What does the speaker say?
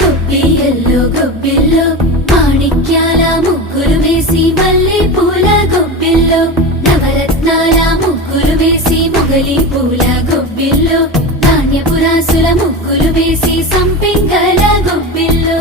గొబ్బియల్లో గొబ్బిల్లో మాణిక్యాల ముగ్గులు వేసి మల్లె పూల గొబ్బిల్లో నవరత్నాల ముగ్గులు వేసి మొగలి పూల గొబ్బిల్లో ధాన్యపురాసుల ముగ్గులు వేసి సంపెంగల గొబ్బిల్లో